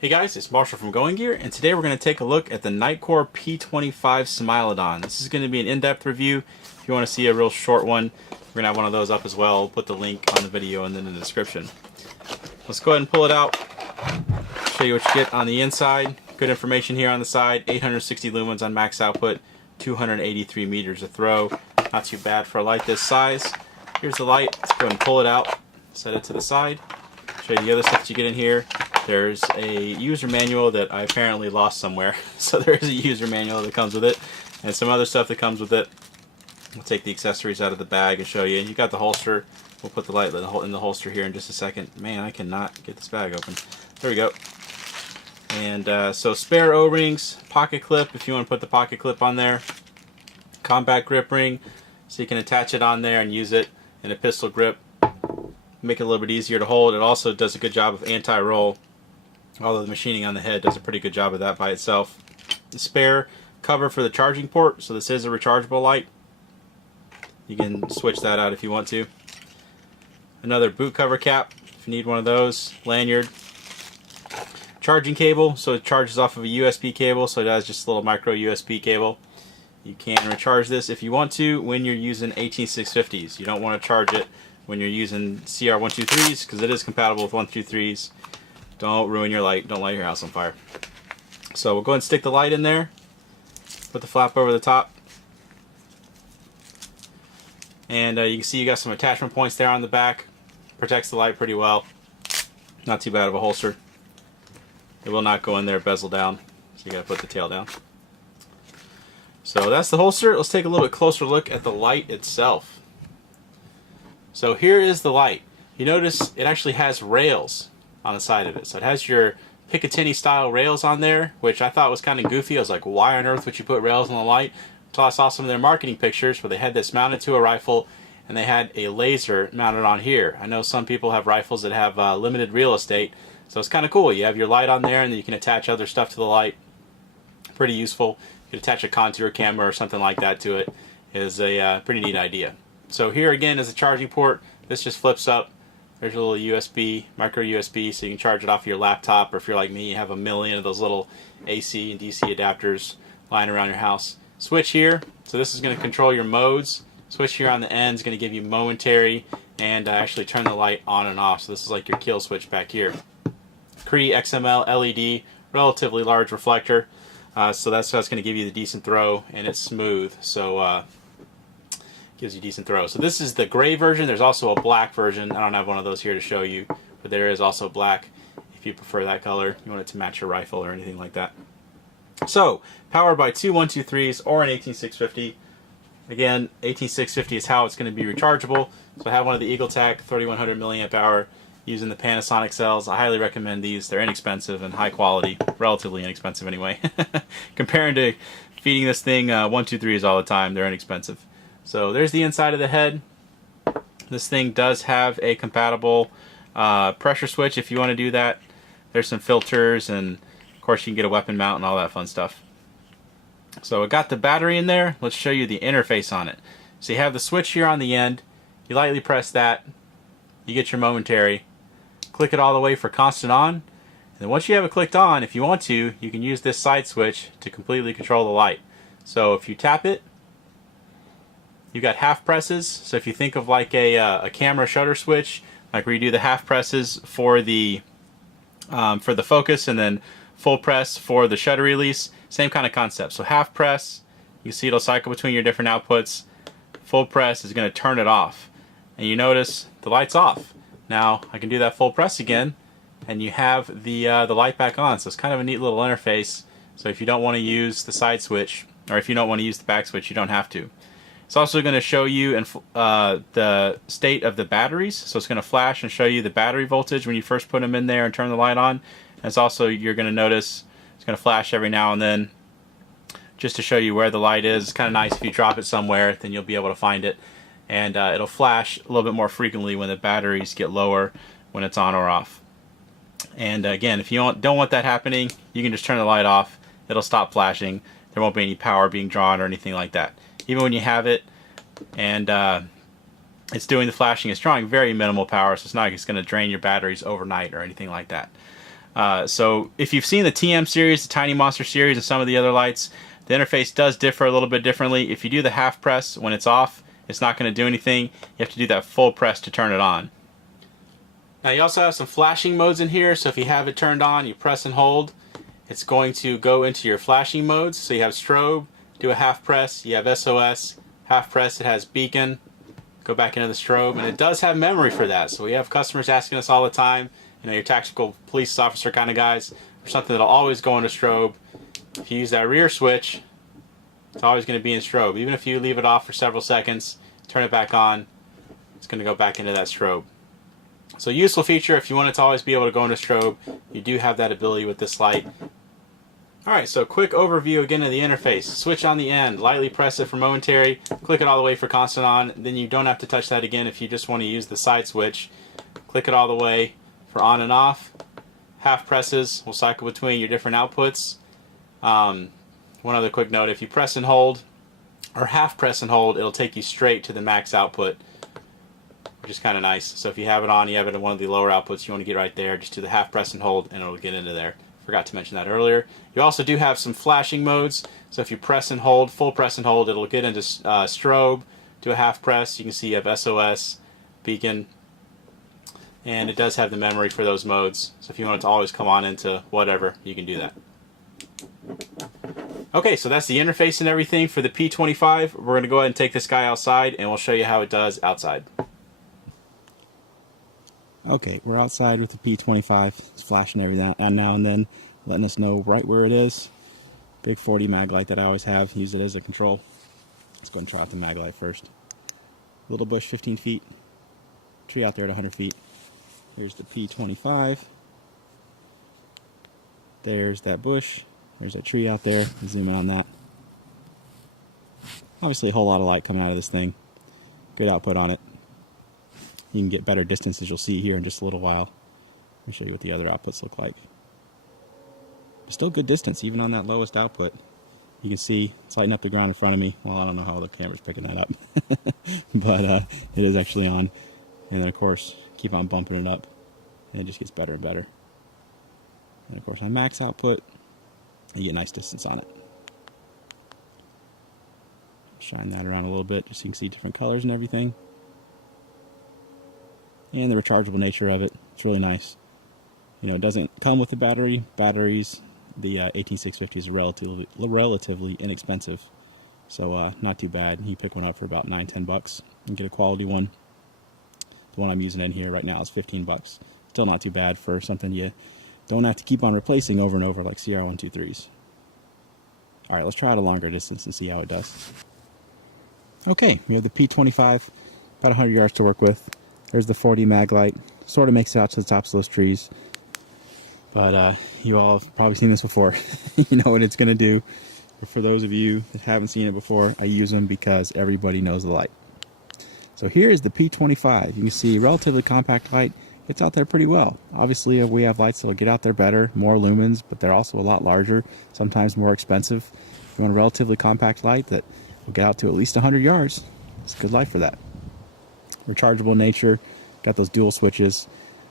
Hey guys, it's Marshall from Going Gear, and today we're going to take a look at the Nitecore P25 Smilodon. This is going to be an in-depth review. If you want to see a real short one, we're going to have one of those up as well. I'll put the link on the video and then in the description. Let's go ahead and pull it out, show you what you get on the inside. Good information here on the side, 860 lumens on max output, 283 meters of throw. Not too bad for a light this size. Here's the light. Let's go ahead and pull it out, set it to the side, show you the other stuff that you get in here. There's a user manual that I apparently lost somewhere. So there is a user manual that comes with it, and some other stuff that comes with it. We'll take the accessories out of the bag and show you. You got the holster. We'll put the light in the holster here in just a second. Man, I cannot get this bag open. There we go. And so spare O-rings, pocket clip if you want to put the pocket clip on there. Combat grip ring, so you can attach it on there and use it in a pistol grip. Make it a little bit easier to hold. It also does a good job of anti-roll. Although the machining on the head does a pretty good job of that by itself. The spare cover for the charging port, so this is a rechargeable light. You can switch that out if you want to. Another boot cover cap if you need one of those. Lanyard. Charging cable, so it charges off of a USB cable, so it has just a little micro USB cable. You can recharge this if you want to when you're using 18650s. You don't want to charge it when you're using CR123s because it is compatible with 123s. Don't ruin your light. Don't light your house on fire. So we'll go ahead and stick the light in there. Put the flap over the top. And you can see you got some attachment points there on the back. Protects the light pretty well. Not too bad of a holster. It will not go in there bezel down. So you got to put the tail down. So that's the holster. Let's take a little bit closer look at the light itself. So here is the light. You notice it actually has rails on the side of it. So it has your Picatinny style rails on there, which I thought was kind of goofy. I was like, why on earth would you put rails on the light? Until I saw some of their marketing pictures where they had this mounted to a rifle and they had a laser mounted on here. I know some people have rifles that have limited real estate, so it's kind of cool. You have your light on there and then you can attach other stuff to the light. Pretty useful. You can attach a contour camera or something like that to it. It is a pretty neat idea. So here again is a charging port. This just flips up. There's a little USB, micro USB, so you can charge it off your laptop, or if you're like me, you have a million of those little AC and DC adapters lying around your house. Switch here, so this is going to control your modes. Switch here on the end is going to give you momentary and actually turn the light on and off. So this is like your kill switch back here. CREE XML LED, relatively large reflector, so that's going to give you the decent throw, and it's smooth, so gives you decent throw. So this is the gray version. There's also a black version. I don't have one of those here to show you, but there is also black if you prefer that color. You want it to match your rifle or anything like that. So powered by two 123s or an 18650. Again, 18650 is how it's going to be rechargeable. So I have one of the EagleTac 3100 milliamp hour using the Panasonic cells. I highly recommend these. They're inexpensive and high quality, relatively inexpensive anyway. Comparing to feeding this thing 123s all the time, they're inexpensive. So there's the inside of the head. This thing does have a compatible pressure switch if you want to do that. There's some filters, and of course you can get a weapon mount and all that fun stuff. So it got the battery in there. Let's show you the interface on it. So you have the switch here on the end. You lightly press that. You get your momentary. Click it all the way for constant on. And then once you have it clicked on, if you want to, you can use this side switch to completely control the light. So if you tap it, you've got half presses. So if you think of like a camera shutter switch, like where you do the half presses for the focus and then full press for the shutter release, same kind of concept. So half press, you see it'll cycle between your different outputs. Full press is going to turn it off, and you notice the light's off. Now I can do that full press again, and you have the light back on. So it's kind of a neat little interface. So if you don't want to use the side switch, or if you don't want to use the back switch, you don't have to. It's also going to show you the state of the batteries. So it's going to flash and show you the battery voltage when you first put them in there and turn the light on. And it's also, you're going to notice, it's going to flash every now and then just to show you where the light is. It's kind of nice if you drop it somewhere, then you'll be able to find it. And it'll flash a little bit more frequently when the batteries get lower, when it's on or off. And again, if you don't want that happening, you can just turn the light off. It'll stop flashing. There won't be any power being drawn or anything like that. Even when you have it and it's doing the flashing, it's drawing very minimal power, so it's not like it's going to drain your batteries overnight or anything like that. So if you've seen the TM series, the Tiny Monster series, and some of the other lights, the interface does differ a little bit differently. If you do the half press when it's off, it's not going to do anything. You have to do that full press to turn it on. Now you also have some flashing modes in here, so if you have it turned on, you press and hold, it's going to go into your flashing modes. So you have strobe, do a half press, you have SOS, half press, it has beacon, go back into the strobe, and it does have memory for that. So we have customers asking us all the time, you know, your tactical police officer kind of guys, for something that'll always go into strobe. If you use that rear switch, it's always going to be in strobe. Even if you leave it off for several seconds, turn it back on, it's going to go back into that strobe. So useful feature if you want it to always be able to go into strobe, you do have that ability with this light. Alright, so quick overview again of the interface. Switch on the end, lightly press it for momentary, click it all the way for constant on, then you don't have to touch that again if you just want to use the side switch. Click it all the way for on and off. Half presses will cycle between your different outputs. One other quick note, if you press and hold, or half press and hold, it'll take you straight to the max output, which is kind of nice. So if you have it on, you have it in one of the lower outputs, you want to get right there, just do the half press and hold and it'll get into there. Forgot to mention that earlier. You also do have some flashing modes, so if you press and hold, full press and hold, it'll get into strobe, do a half press, you can see you have SOS, beacon, and it does have the memory for those modes, so if you want it to always come on into whatever, you can do that. Okay, so that's the interface and everything for the P25. We're going to go ahead and take this guy outside and we'll show you how it does outside. Okay, we're outside with the P25. It's flashing every now and then, letting us know right where it is. Big 40 mag light that I always have, use it as a control. Let's go and try out the mag light first. Little bush 15 feet, tree out there at 100 feet. Here's the P25. There's that bush. There's that tree out there. Zoom in on that. Obviously a whole lot of light coming out of this thing. Good output on it. You can get better distance, as you'll see here in just a little while. Let me show you what the other outputs look like. But still good distance, even on that lowest output. You can see it's lighting up the ground in front of me. Well, I don't know how the camera's picking that up. But it is actually on. And then, of course, keep on bumping it up. And it just gets better and better. And, of course, on max output, you get nice distance on it. Shine that around a little bit just so you can see different colors and everything. And the rechargeable nature of it, it's really nice. You know, it doesn't come with a battery. Batteries, the 18650 is relatively inexpensive, so not too bad. You pick one up for about $9-10 and get a quality one. The one I'm using in here right now is $15. Still not too bad for something you don't have to keep on replacing over and over like CR123s. All right, let's try out a longer distance and see how it does. Okay, we have the P25, about 100 yards to work with. There's the 40 mag light. Sort of makes it out to the tops of those trees. But you all have probably seen this before. You know what it's going to do. But for those of you that haven't seen it before, I use them because everybody knows the light. So here's the P25. You can see relatively compact light. It's out there pretty well. Obviously we have lights that will get out there better, more lumens, but they're also a lot larger, sometimes more expensive. If you want a relatively compact light that will get out to at least 100 yards, it's a good light for that. Rechargeable nature, got those dual switches,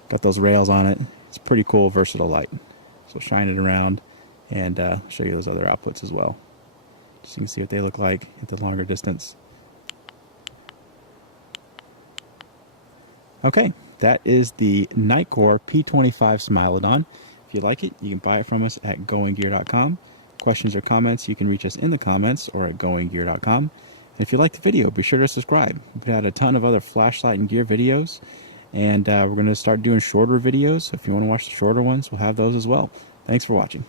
got those rails on it. It's a pretty cool, versatile light. So shine it around and show you those other outputs as well. Just so you can see what they look like at the longer distance. Okay, that is the Nitecore P25 Smilodon. If you like it, you can buy it from us at goinggear.com. Questions or comments, you can reach us in the comments or at goinggear.com. And if you like the video, be sure to subscribe. We've got a ton of other flashlight and gear videos, and we're going to start doing shorter videos. So if you want to watch the shorter ones, we'll have those as well. Thanks for watching.